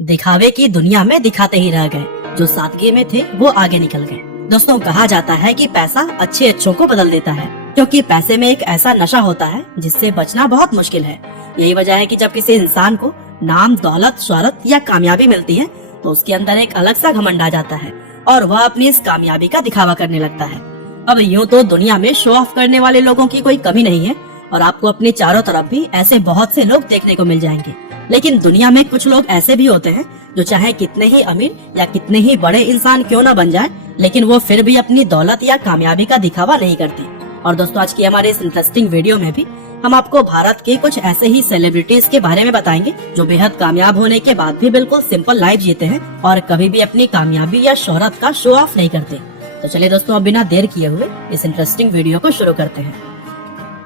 दिखावे की दुनिया में दिखाते ही रह गए, जो सादगी में थे वो आगे निकल गए। दोस्तों, कहा जाता है कि पैसा अच्छे अच्छों को बदल देता है, क्योंकि पैसे में एक ऐसा नशा होता है जिससे बचना बहुत मुश्किल है। यही वजह है कि जब किसी इंसान को नाम, दौलत, शोहरत या कामयाबी मिलती है तो उसके अंदर एक अलग सा घमंड आ जाता है और वह अपनी इस कामयाबी का दिखावा करने लगता है। अब यूँ तो दुनिया में शो ऑफ करने वाले लोगों की कोई कमी नहीं है और आपको अपने चारों तरफ भी ऐसे बहुत से लोग देखने को मिल जाएंगे। लेकिन दुनिया में कुछ लोग ऐसे भी होते हैं जो चाहे कितने ही अमीर या कितने ही बड़े इंसान क्यों न बन जाए, लेकिन वो फिर भी अपनी दौलत या कामयाबी का दिखावा नहीं करती। और दोस्तों, आज की हमारे इस इंटरेस्टिंग वीडियो में भी हम आपको भारत के कुछ ऐसे ही सेलिब्रिटीज के बारे में बताएंगे जो बेहद कामयाब होने के बाद भी बिल्कुल सिंपल लाइफ जीते हैं और कभी भी अपनी कामयाबी या शोहरत का शो ऑफ नहीं करते। तो चलिए दोस्तों, अब बिना देर किए हुए इस इंटरेस्टिंग वीडियो को शुरू करते हैं।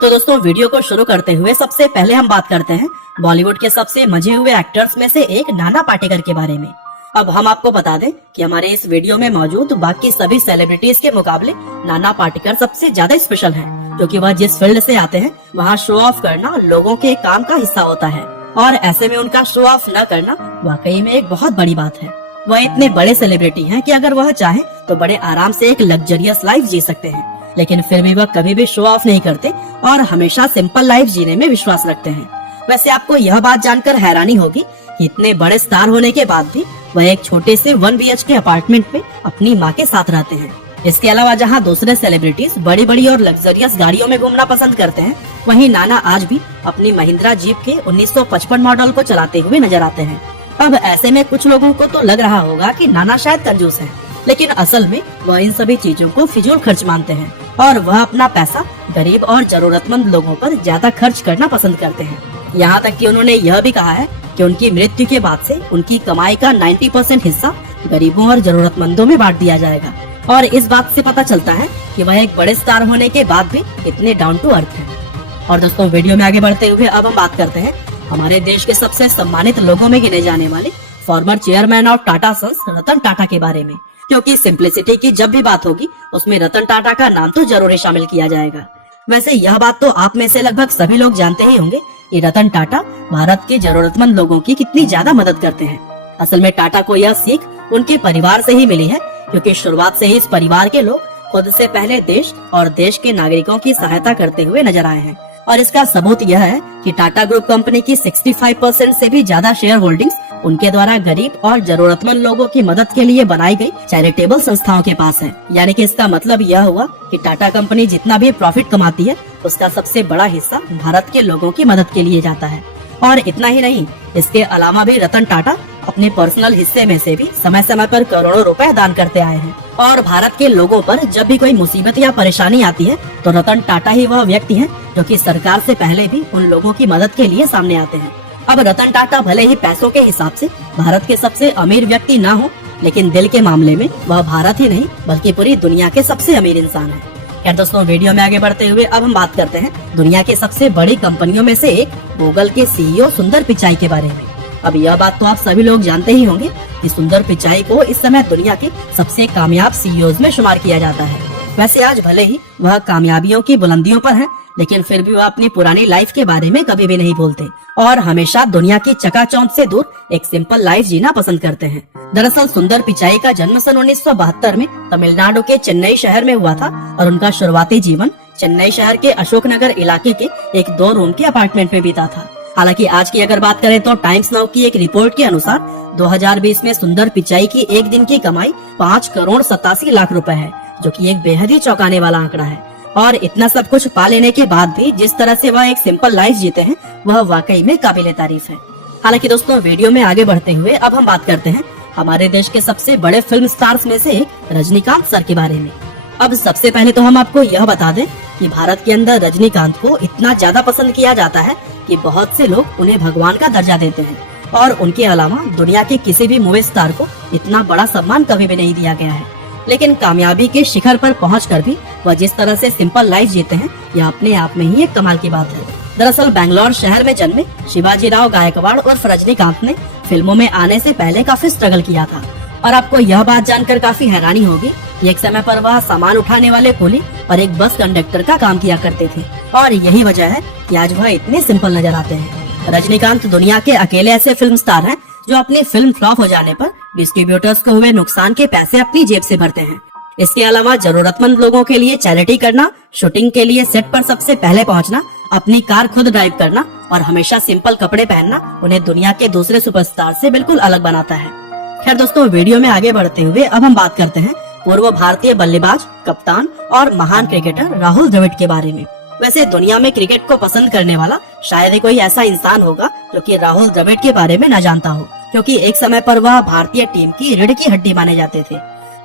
तो दोस्तों, वीडियो को शुरू करते हुए सबसे पहले हम बात करते हैं बॉलीवुड के सबसे मजे हुए एक्टर्स में से एक नाना पाटेकर के बारे में। अब हम आपको बता दें कि हमारे इस वीडियो में मौजूद बाकी सभी सेलिब्रिटीज के मुकाबले नाना पाटेकर सबसे ज्यादा स्पेशल है, क्योंकि वह जिस फील्ड से आते हैं वहाँ शो ऑफ करना लोगों के काम का हिस्सा होता है और ऐसे में उनका शो ऑफ न करना वाकई में एक बहुत बड़ी बात है। वह इतने बड़े सेलिब्रिटी हैं कि अगर वह चाहे तो बड़े आराम से एक लग्जरियस लाइफ जी सकते हैं, लेकिन फिर भी वह कभी भी शो ऑफ नहीं करते और हमेशा सिंपल लाइफ जीने में विश्वास रखते हैं। वैसे आपको यह बात जानकर हैरानी होगी कि इतने बड़े स्टार होने के बाद भी वह एक छोटे से 1 BHK अपार्टमेंट में अपनी माँ के साथ रहते हैं। इसके अलावा जहाँ दूसरे सेलिब्रिटीज बड़ी बड़ी और लग्जरियस गाड़ियों में घूमना पसंद करते हैं, वहीं नाना आज भी अपनी महिंद्रा जीप के 1955 मॉडल को चलाते हुए नजर आते हैं। अब ऐसे में कुछ लोगों को तो लग रहा होगा कि नाना शायद कंजूस है, लेकिन असल में वह इन सभी चीजों को फिजूल खर्च मानते हैं और वह अपना पैसा गरीब और जरूरतमंद लोगों पर ज्यादा खर्च करना पसंद करते हैं। यहाँ तक कि उन्होंने यह भी कहा है कि उनकी मृत्यु के बाद से उनकी कमाई का 90% हिस्सा गरीबों और जरूरतमंदों में बांट दिया जाएगा। और इस बात से पता चलता है कि वह एक बड़े स्टार होने के बाद भी इतने डाउन टू अर्थ हैं। और दोस्तों, वीडियो में आगे बढ़ते हुए अब हम बात करते हैं हमारे देश के सबसे सम्मानित लोगों में गिने जाने वाले former chairman of Tata Sons Ratan Tata के बारे में, क्योंकि सिंप्लिसिटी की जब भी बात होगी उसमें रतन टाटा का नाम तो जरूर शामिल किया जाएगा। वैसे यह बात तो आप में से लगभग सभी लोग जानते ही होंगे कि रतन टाटा भारत के जरूरतमंद लोगों की कितनी ज्यादा मदद करते हैं। असल में टाटा को यह सीख उनके परिवार से ही मिली है, क्योंकि शुरुआत से ही इस परिवार के लोग खुद से पहले देश और देश के नागरिकों की सहायता करते हुए नजर आए हैं। और इसका सबूत यह है कि टाटा ग्रुप कंपनी की 65% से भी ज्यादा शेयर होल्डिंग्स उनके द्वारा गरीब और जरूरतमंद लोगों की मदद के लिए बनाई गई चैरिटेबल संस्थाओं के पास है। यानी कि इसका मतलब यह हुआ कि टाटा कंपनी जितना भी प्रॉफिट कमाती है उसका सबसे बड़ा हिस्सा भारत के लोगों की मदद के लिए जाता है। और इतना ही नहीं, इसके अलावा भी रतन टाटा अपने पर्सनल हिस्से में से भी समय समय पर करोड़ों रुपए दान करते आए हैं। और भारत के लोगों पर जब भी कोई मुसीबत या परेशानी आती है तो रतन टाटा ही वह व्यक्ति हैं जो कि सरकार से पहले भी उन लोगों की मदद के लिए सामने आते हैं। अब रतन टाटा भले ही पैसों के हिसाब से भारत के सबसे अमीर व्यक्ति न हो, लेकिन दिल के मामले में वह भारत ही नहीं बल्कि पूरी दुनिया के सबसे अमीर इंसान है। यार दोस्तों, वीडियो में आगे बढ़ते हुए अब हम बात करते हैं दुनिया के सबसे बड़ी कंपनियों में से एक गूगल के CEO सुंदर पिचाई के बारे में। अब यह बात तो आप सभी लोग जानते ही होंगे कि सुंदर पिचाई को इस समय दुनिया के सबसे कामयाब CEOs में शुमार किया जाता है। वैसे आज भले ही वह कामयाबियों की बुलंदियों पर है, लेकिन फिर भी वह अपनी पुरानी लाइफ के बारे में कभी भी नहीं भूलते और हमेशा दुनिया की चकाचौंध से दूर एक सिंपल लाइफ जीना पसंद करते हैं। दरअसल सुंदर पिचाई का जन्म सन 1972 में तमिलनाडु के चेन्नई शहर में हुआ था और उनका शुरुआती जीवन चेन्नई शहर के अशोकनगर इलाके के एक 2 रूम के अपार्टमेंट में बीता था। हालांकि आज की अगर बात करें तो टाइम्स नाउ की एक रिपोर्ट के अनुसार 2020 में सुंदर पिचाई की एक दिन की कमाई 5 करोड़ 87 लाख रुपए है, जो कि एक बेहद ही चौंकाने वाला आंकड़ा है। और इतना सब कुछ पा लेने के बाद भी जिस तरह से वह एक सिंपल लाइफ जीते हैं वह वाकई में काबिले तारीफ है। हालांकि दोस्तों, वीडियो में आगे बढ़ते हुए अब हम बात करते हैं हमारे देश के सबसे बड़े फिल्म स्टार्स में से एक रजनीकांत सर के बारे में। अब सबसे पहले तो हम आपको यह बता दें कि भारत के अंदर रजनीकांत को इतना ज्यादा पसंद किया जाता है कि बहुत से लोग उन्हें भगवान का दर्जा देते हैं और उनके अलावा दुनिया के किसी भी मूवी स्टार को इतना बड़ा सम्मान कभी भी नहीं दिया गया है। लेकिन कामयाबी के शिखर पर पहुंचकर भी वह जिस तरह से सिंपल लाइफ जीते हैं यह अपने आप में ही एक कमाल की बात है। दरअसल बेंगलोर शहर में जन्मे शिवाजीराव गायकवाड़ और रजनीकांत ने फिल्मों में आने से पहले काफी स्ट्रगल किया था। और आपको यह बात जानकर काफी हैरानी होगी कि एक समय पर वह सामान उठाने वाले कुली और एक बस कंडक्टर का काम किया करते थे और यही वजह है कि आज वह इतने सिंपल नजर आते हैं। रजनीकांत दुनिया के अकेले ऐसे फिल्म स्टार हैं जो अपनी फिल्म फ्लॉप हो जाने पर डिस्ट्रीब्यूटर्स को हुए नुकसान के पैसे अपनी जेब से भरते हैं। इसके अलावा जरूरतमंद लोगों के लिए चैरिटी करना, शूटिंग के लिए सेट पर सबसे पहले पहुंचना, अपनी कार खुद ड्राइव करना और हमेशा सिंपल कपड़े पहनना उन्हें दुनिया के दूसरे सुपरस्टार से बिल्कुल अलग बनाता है। खैर दोस्तों, वीडियो में आगे बढ़ते हुए अब हम बात करते हैं पूर्व भारतीय बल्लेबाज, कप्तान और महान क्रिकेटर राहुल द्रविड़ के बारे में। वैसे दुनिया में क्रिकेट को पसंद करने वाला शायद ही कोई ऐसा इंसान होगा जो कि राहुल द्रविड़ के बारे में न जानता हो, क्योंकि एक समय पर वह भारतीय टीम की रीढ़ की हड्डी माने जाते थे।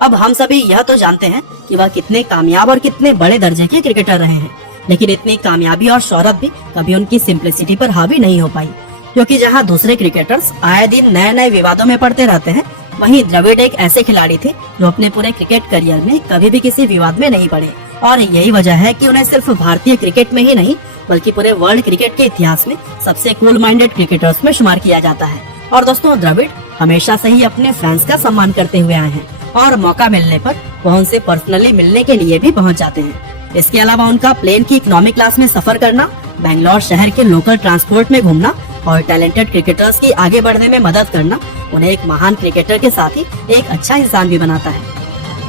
अब हम सभी यह तो जानते हैं कि वह कितने कामयाब और कितने बड़े दर्जे के क्रिकेटर रहे हैं, लेकिन इतनी कामयाबी और शोहरत भी कभी उनकी सिंप्लिसिटी पर हावी नहीं हो पाई, क्योंकि जहां दूसरे क्रिकेटर्स आए दिन नए नए विवादों में पड़ते रहते हैं, वहीं द्रविड़ एक ऐसे खिलाड़ी थे जो अपने पूरे क्रिकेट करियर में कभी भी किसी विवाद में नहीं पड़े। और यही वजह है कि उन्हें सिर्फ भारतीय क्रिकेट में ही नहीं बल्कि पूरे वर्ल्ड क्रिकेट के इतिहास में सबसे कूल माइंडेड क्रिकेटर्स में शुमार किया जाता है। और दोस्तों, द्रविड़ हमेशा से ही अपने फैंस का सम्मान करते हुए आए हैं और मौका मिलने पर वह उनसे पर्सनली मिलने के लिए भी पहुंच जाते हैं। इसके अलावा उनका प्लेन की इकोनॉमी क्लास में सफर करना, बेंगलोर शहर के लोकल ट्रांसपोर्ट में घूमना और टैलेंटेड क्रिकेटर्स की आगे बढ़ने में मदद करना उन्हें एक महान क्रिकेटर के साथ ही एक अच्छा इंसान भी बनाता है।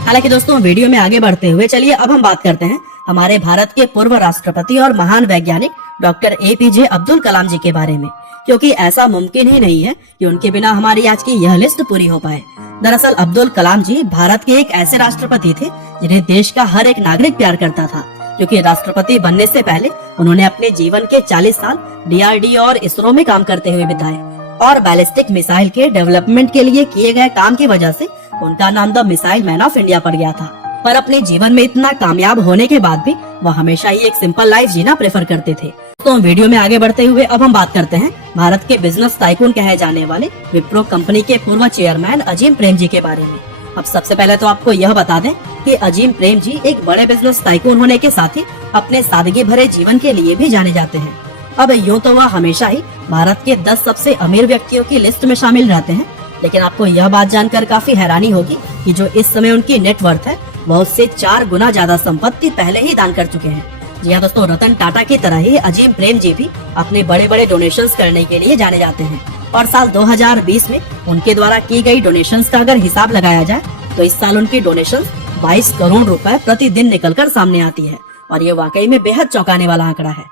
हालांकि दोस्तों, वीडियो में आगे बढ़ते हुए चलिए अब हम बात करते हैं हमारे भारत के पूर्व राष्ट्रपति और महान वैज्ञानिक डॉक्टर APJ अब्दुल कलाम जी के बारे में, क्योंकि ऐसा मुमकिन ही नहीं है कि उनके बिना हमारी आज की यह लिस्ट पूरी हो पाए। दरअसल अब्दुल कलाम जी भारत के एक ऐसे राष्ट्रपति थे जिन्हें देश का हर एक नागरिक प्यार करता था, क्योंकि राष्ट्रपति बनने से पहले उन्होंने अपने जीवन के 40 साल DRDO और इसरो में काम करते हुए बिताए और बैलिस्टिक मिसाइल के डेवलपमेंट के लिए किए गए काम की वजह से उनका नाम the missile man of India पड़ गया था। पर अपने जीवन में इतना कामयाब होने के बाद भी वह हमेशा ही एक सिंपल लाइफ जीना प्रेफर करते थे। तो वीडियो में आगे बढ़ते हुए अब हम बात करते हैं भारत के बिजनेस टाइकून कहे जाने वाले विप्रो कंपनी के पूर्व चेयरमैन अजीम प्रेम जी के बारे में। अब सबसे पहले तो आपको यह बता दें कि अजीम प्रेम जी एक बड़े बिजनेस टाइकून होने के साथ ही अपने सादगी भरे जीवन के लिए भी जाने जाते हैं। अब यूँ तो वह हमेशा ही भारत के 10 सबसे अमीर व्यक्तियों की लिस्ट में शामिल रहते हैं, लेकिन आपको यह बात जानकर काफी हैरानी होगी कि जो इस समय उनकी नेटवर्थ है वह उससे 4 गुना ज्यादा संपत्ति पहले ही दान कर चुके हैं। जी हाँ दोस्तों, रतन टाटा की तरह ही अजीम प्रेम जी भी अपने बड़े बड़े डोनेशंस करने के लिए जाने जाते हैं और साल 2020 में उनके द्वारा की गई डोनेशंस का अगर हिसाब लगाया जाए तो इस साल उनकी डोनेशंस 22 करोड़ रुपए प्रतिदिन निकलकर सामने आती है और ये वाकई में बेहद चौंकाने वाला आंकड़ा है।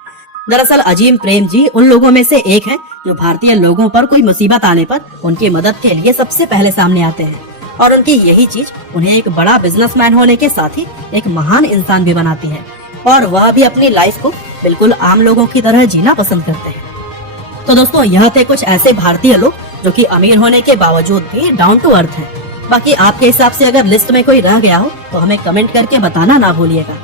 दरअसल अजीम प्रेम जी उन लोगों में से एक हैं जो भारतीय लोगों पर कोई मुसीबत आने पर उनकी मदद के लिए सबसे पहले सामने आते हैं और उनकी यही चीज उन्हें एक बड़ा बिजनेसमैन होने के साथ ही एक महान इंसान भी बनाती है और वह भी अपनी लाइफ को बिल्कुल आम लोगों की तरह जीना पसंद करते हैं। तो दोस्तों, यह थे कुछ ऐसे भारतीय लोग जो कि अमीर होने के बावजूद भी डाउन टू अर्थ हैं। बाकी आपके हिसाब से अगर लिस्ट में कोई रह गया हो तो हमें कमेंट करके बताना ना भूलिएगा।